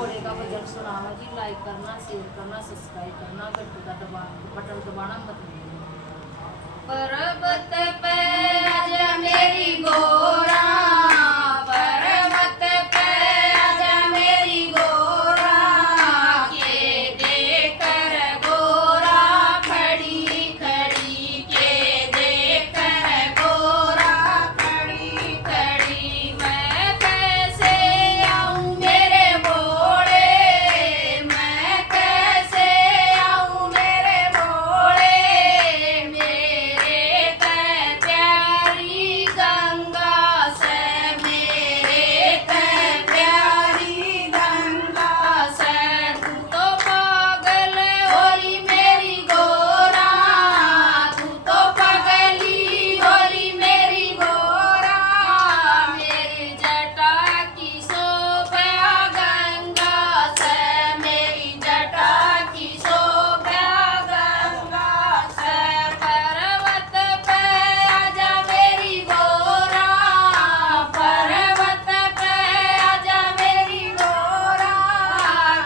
घोड़े का भजन सुनावा जी। लाइक करना, शेयर करना, सब्सक्राइब करना, घंटी का बटन दबाना मत भूलिएगा। पर्वत पे आजा मेरी गोरा, पर्वत पे आजा मेरी गोरा, के देकर गोरा खड़ी खड़ी, के देकर गोरा खड़ी खड़ी। मैं कैसे आऊं मेरे भोले, मैं कैसे आऊं मेरे भोले, मेरे तै प्यारी गंगा से, मेरे तै प्यारी गंगा से। तू तो पागल होरी मेरी गोरा, तू तो पगली होरी मेरी गोरा, मेरी जटा की शोभा गंगा से, मेरी जटा की शोभा गंगा से। पर्वत पे आजा मेरी गोरा, पर्वत पे आजा मेरी गोरा,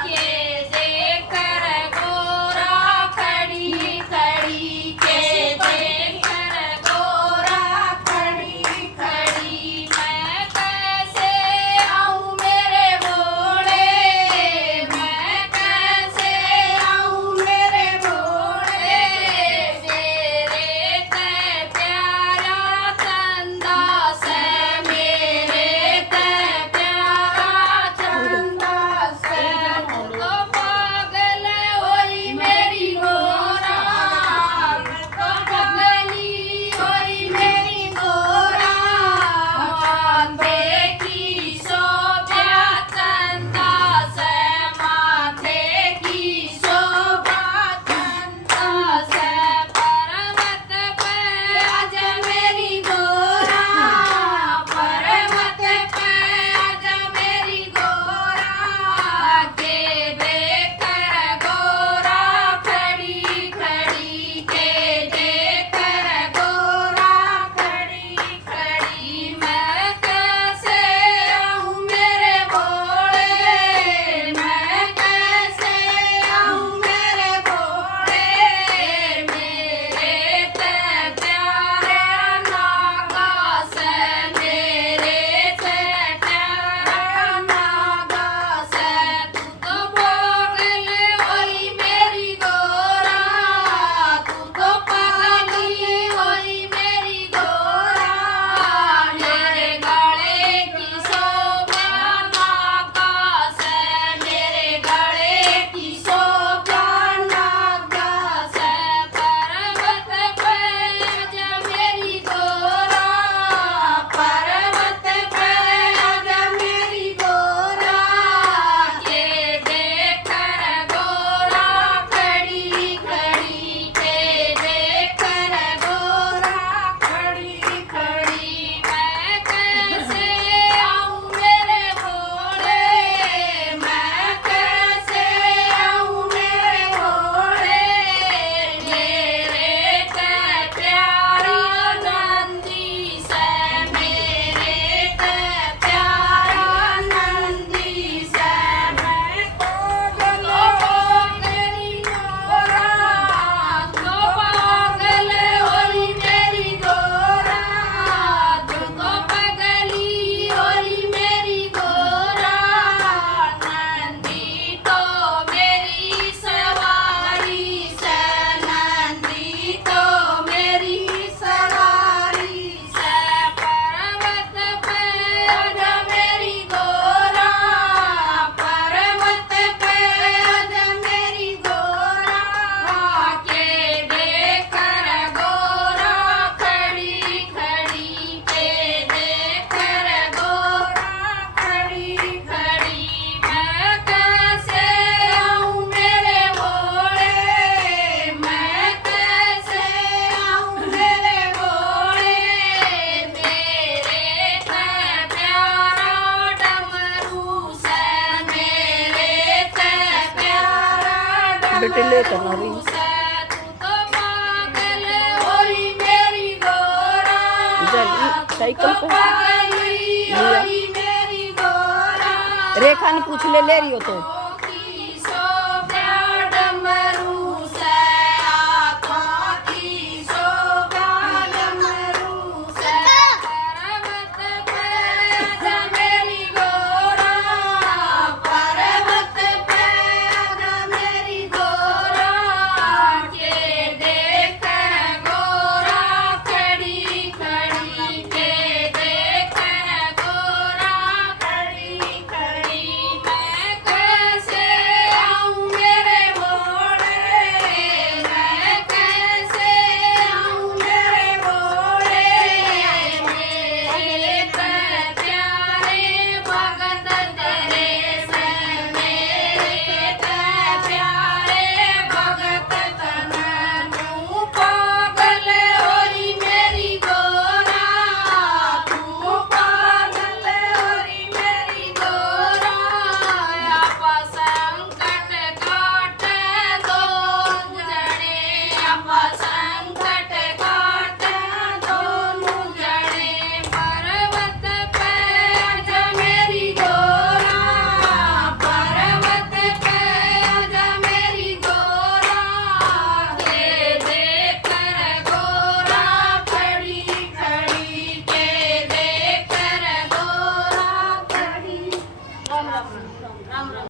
के देकर गोरा खड़ी खड़ी, के देकर गोरा खड़ी खड़ी। मैं कैसे आऊं मेरे भोले, मैं कैसे आऊं मेरे भोले, मेरे तै प्यारा चंदा से, मेरे तै प्यारा चंदा से। तू तो पागल होरी मेरी गोरा, मैं तो पगली होरी मेरी गोरा, माथे की शोभा चंदा से, माथे की शोभा चंदा से। पर्वत पे आजा मेरी गोरा, पर्वत पे आजा मेरी गोरा, के देकर गोरा खड़ी खड़ी, के देकर गोरा खड़ी खड़ी। मैं कैसे आऊं मेरे भोले, मैं कैसे आऊं मेरे भोले, मेरे तै प्यारा नागा से, मेरे तै प्यारा नागा से। तू तो पागल होरी मेरी गोरा, तू तो पगली होरी मेरी गोरा, मेरे गले की शोभा नागा से, मेरे गले की शोभा नागा से। पर्वत पे आजा मेरी गोरा, पर्वत पे आजा मेरी गोरा, के देकर गोरा खड़ी खड़ी, के देकर गोरा खड़ी खड़ी। मैं कैसे आऊं मेरे भोले, मैं कैसे आऊं मेरे भोले, मेरे तै प्यारा नंदी से, मेरे तै प्यारा नंदी से। मैं पागल होरी गोरा, तो पागल होरी मेरी गोरा, तू तो पगली होरी मेरी गोरा, नंदी तो मेरी सवारी से, नंदी तो मेरी सवारी से। पर्वत पे आजा मेरी गोरा, पर्वत पे आजा मेरी गोरा, के देकर गोरा खड़ी खड़ी, के देकर गोरा खड़ी खड़ी। मैं कैसे आऊं मेरे भोले, मैं कैसे आऊं मेरे भोले, मेरे तै प्यारा डमरू से, मेरे तै प्यारा बेटे ले करना डमरू भी से। तू तो पागल होरी मेरी गोरा, साइकिल पे पगली होरी मेरी गोरा, रेखा ने पूछ ले ले रही हो तो